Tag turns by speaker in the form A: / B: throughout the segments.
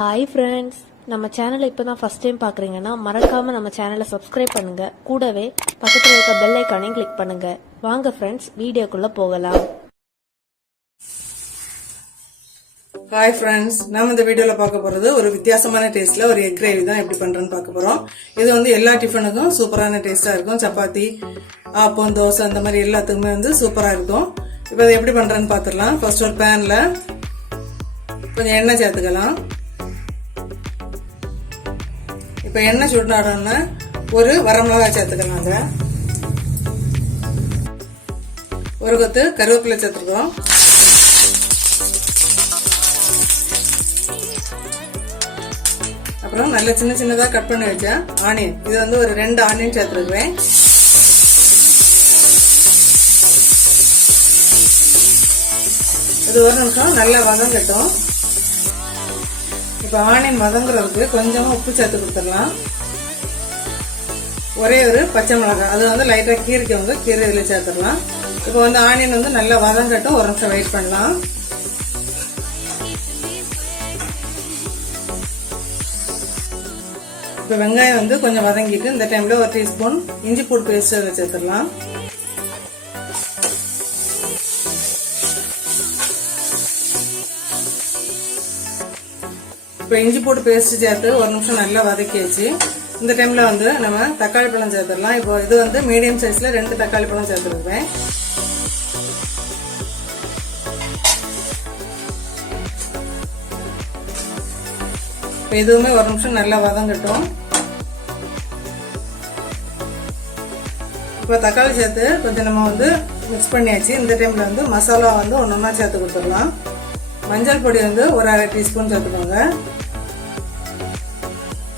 A: Hi friends நம்ம சேனலை இப்போ தான் ஃபஸ்ட் டைம் பார்க்குறீங்கன்னா மறக்காமல் நம்ம சேனலை சப்ஸ்கிரைப் பண்ணுங்கள் கூடவே பக்கத்தில் இருக்க பெல் ஐக்கானையும் கிளிக் பண்ணுங்கள் வாங்க ஃப்ரெண்ட்ஸ் வீடியோக்குள்ளே போகலாம்.
B: ஹாய் ஃப்ரெண்ட்ஸ் நம்ம இந்த வீடியோவில் பார்க்க போகிறது ஒரு வித்தியாசமான டேஸ்ட்டில் ஒரு எக் கிரேவி தான் எப்படி பண்ணுறேன்னு பார்க்க போகிறோம் இது வந்து எல்லா டிஃபனுக்கும் சூப்பரான டேஸ்ட்டாக இருக்கும். சப்பாத்தி ஆப்பம் தோசை அந்த மாதிரி எல்லாத்துக்குமே வந்து சூப்பராக இருக்கும். இப்போ அதை எப்படி பண்ணுறேன்னு பார்த்துடலாம். ஃபர்ஸ்ட் ஒரு பேனில் கொஞ்சம் எண்ணெய் சேர்த்துக்கலாம். இப்போ எண்ணெய் சுடாடோன்னா ஒரு வரமிளகாய் சேர்த்துக்கலாங்க ஒரு கொத்து கருவேப்பிலை சேர்த்துருக்கோம். அப்புறம் நல்ல சின்ன சின்னதாக கட் பண்ணி வச்சேன் ஆனியன். இது வந்து ஒரு ரெண்டு ஆனியன் சேர்த்துருக்குறேன். இது ஒரு நிமிஷம் நல்லா வதம் கட்டும் இப்போ ஆனியன் வதங்குறதுக்கு கொஞ்சமாக உப்பு சேர்த்து கொடுத்துடலாம். ஒரே ஒரு பச்சை மிளகாய். அது வந்து லைட்டாக கீரைக்கவங்க கீரை இதில் சேர்த்துடலாம். இப்போ வந்து ஆனியன் வந்து நல்லா வதங்கட்டும். ஒரு நிமிஷம் வெயிட் பண்ணலாம். இப்போ வெங்காயம் வந்து கொஞ்சம் வதங்கிட்டு இந்த டைமில் ஒரு டீஸ்பூன் இஞ்சி பூடு பேஸ்ட் சேர்த்துடலாம். இப்போ இஞ்சி போட்டு பேஸ்ட் சேர்த்து ஒரு நிமிஷம் நல்லா வதக்கியாச்சு. இந்த டைமில் வந்து நம்ம தக்காளி பழம் சேர்த்துடலாம். இப்போ இது வந்து மீடியம் சைஸில் ரெண்டு தக்காளி பழம் சேர்த்துருக்குவேன் இப்போ இதுவுமே ஒரு நிமிஷம் நல்லா வதங்கட்டும். இப்போ தக்காளி சேர்த்து கொஞ்சம் நம்ம வந்து மிக்ஸ் பண்ணியாச்சு. இந்த டைமில் வந்து மசாலா வந்து ஒன்று ஒன்றா சேர்த்து கொடுத்துடலாம். மஞ்சள் பொடி வந்து ஒரு அரை டீஸ்பூன் சேர்த்துக்கோங்க.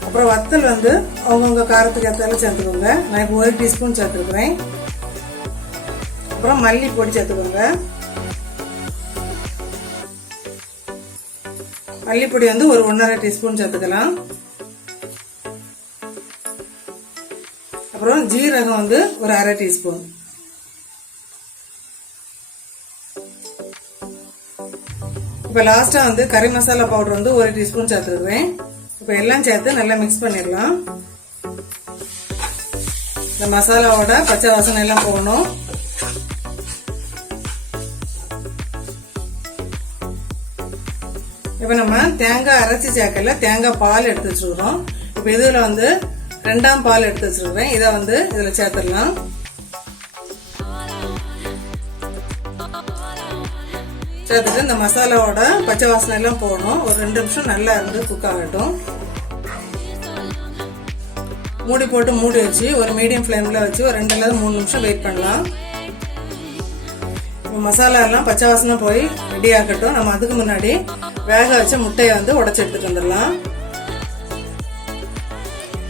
B: அப்புறம் வத்தல் வந்து அவங்கவுங்க காரத்துக்கு ஏற்றாலும் சேர்த்துக்கோங்க. நான் இப்போ ஒரு டீஸ்பூன் சேர்த்துருக்குறேன். அப்புறம் மல்லி பொடி சேர்த்துக்கோங்க. மல்லிப்பொடி வந்து ஒரு ஒன்றரை டீஸ்பூன் சேர்த்துக்கலாம். அப்புறம் ஜீரகம் வந்து ஒரு அரை டீஸ்பூன் இப்போ லாஸ்ட்டாக வந்து கறி மசாலா பவுடர் வந்து ஒரு டீஸ்பூன் சேர்த்துருக்குறேன். இப்போ எல்லாம் சேர்த்து நல்லா மிக்ஸ் பண்ணிடலாம். இந்த மசாலாவோட பச்சை வாசனை எல்லாம் போகணும் இப்போ நம்ம தேங்காய் அரைச்சி சேர்க்கல தேங்காய் பால் எடுத்து வச்சுருக்கிறோம். இப்போ இதில் வந்து ரெண்டாம் பால் எடுத்து வச்சிருக்கிறேன். இதை வந்து இதில் சேர்த்துடலாம். சேர்த்துட்டு இந்த மசாலாவோட பச்சை வாசனை எல்லாம் போகணும் ஒரு ரெண்டு நிமிஷம் நல்லா இருந்து குக் ஆகட்டும். மூடி போட்டு மூடி வச்சு ஒரு மீடியம் ஃப்ளேமில் வச்சு ஒரு ரெண்டு அல்லது மூணு நிமிஷம் வெயிட் பண்ணலாம். மசாலா எல்லாம் பச்சை வாசனை போய் ரெடி ஆகட்டும். நம்ம அதுக்கு முன்னாடி வேக வச்ச முட்டையை வந்து உடச்சி எடுத்துட்டு வந்துடலாம்.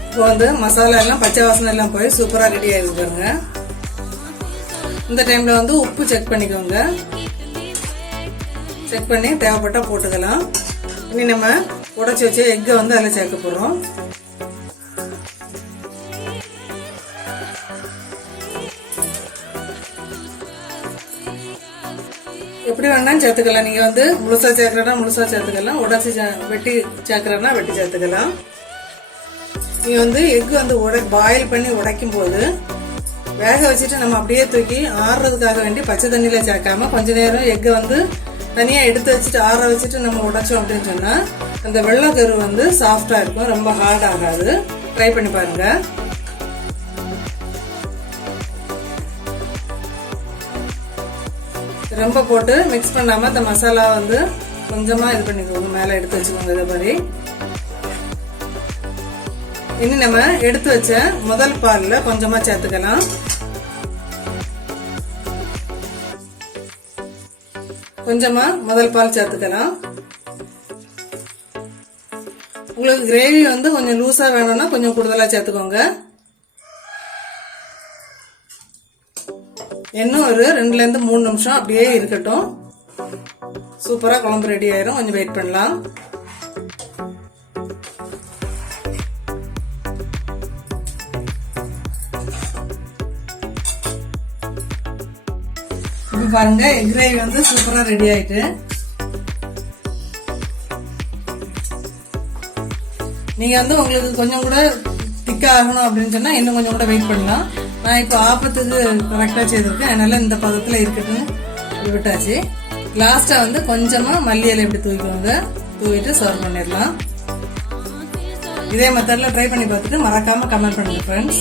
B: இப்போ வந்து மசாலா எல்லாம் பச்சை வாசனை எல்லாம் போய் சூப்பராக ரெடி ஆகிருக்கு பாருங்க. இந்த டைமில் வந்து உப்பு செக் பண்ணிக்கோங்க. செக் பண்ணி தேவைப்பட்டா போட்டுக்கலாம். இனி நம்ம உடச்சி வச்ச எக்கை வந்து அதில் சேர்க்க போகிறோம் எப்படி வேணாலும் சேர்த்துக்கலாம். நீங்கள் வந்து முழுசாக சேர்க்குறனா முழுசாக சேர்த்துக்கலாம். உடச்சி வெட்டி சேர்க்குறனா வெட்டி சேர்த்துக்கலாம். நீங்கள் வந்து எக் வந்து உடை பாயில் பண்ணி உடைக்கும் போது வேக வச்சுட்டு நம்ம அப்படியே தூக்கி ஆறுறதுக்காக வேண்டி பச்சை தண்ணியில் சேர்க்காம கொஞ்ச நேரம் எக்கை வந்து தனியாக எடுத்து வச்சுட்டு ஆற வச்சுட்டு நம்ம உடைச்சோம் அப்படின்னு சொன்னால் அந்த வெள்ளைக்கரு வந்து சாஃப்டாக இருக்கும் ரொம்ப ஹார்ட் ஆகாது. ட்ரை பண்ணி பாருங்கள் ரொம்ப போட்டு மிக்ஸ் பண்ணாமல் இந்த மசாலா வந்து கொஞ்சமாக இது பண்ணிக்கோங்க மேலே எடுத்து வச்சுக்கோங்க இதை மாதிரி. இனி நம்ம எடுத்து வச்ச முதல் பாலில் கொஞ்சமாக சேர்த்துக்கலாம். கொஞ்சமாக முதல் பால் சேர்த்துக்கலாம். உங்களுக்கு கிரேவி வந்து கொஞ்சம் லூஸாக வேணும்னா கொஞ்சம் கூடுதலாக சேர்த்துக்கோங்க. இன்னும் ஒரு ரெண்டுல இருந்து மூணு நிமிஷம் அப்படியே இருக்கட்டும். சூப்பரா குழம்பு ரெடி ஆயிரும். கொஞ்சம் வெயிட் பண்ணலாம். இப்போ பாருங்க எக் கிரேவி வந்து சூப்பராக ரெடி ஆயிட்டு. நீங்கள் வந்து உங்களுக்கு கொஞ்சம் கூட திக்கா ஆகணும் அப்படின்னு சொன்னால் இன்னும் கொஞ்சம் கூட வெயிட் பண்ணலாம். நான் இப்போ ஆப்பத்துக்கு கரெக்டாக செய்திருக்கேன். அதனால் இந்த பதத்தில் இருக்கட்டும். விட்டாச்சு. லாஸ்ட்டாக வந்து கொஞ்சமாக மல்லி இலை இப்படி தூக்கிக்கோங்க. தூக்கிட்டு சர்வ் பண்ணிடலாம். இதே மெத்தடில் ட்ரை பண்ணி பார்த்துட்டு மறக்காமல் கமெண்ட் பண்ணுங்கள் ஃப்ரெண்ட்ஸ்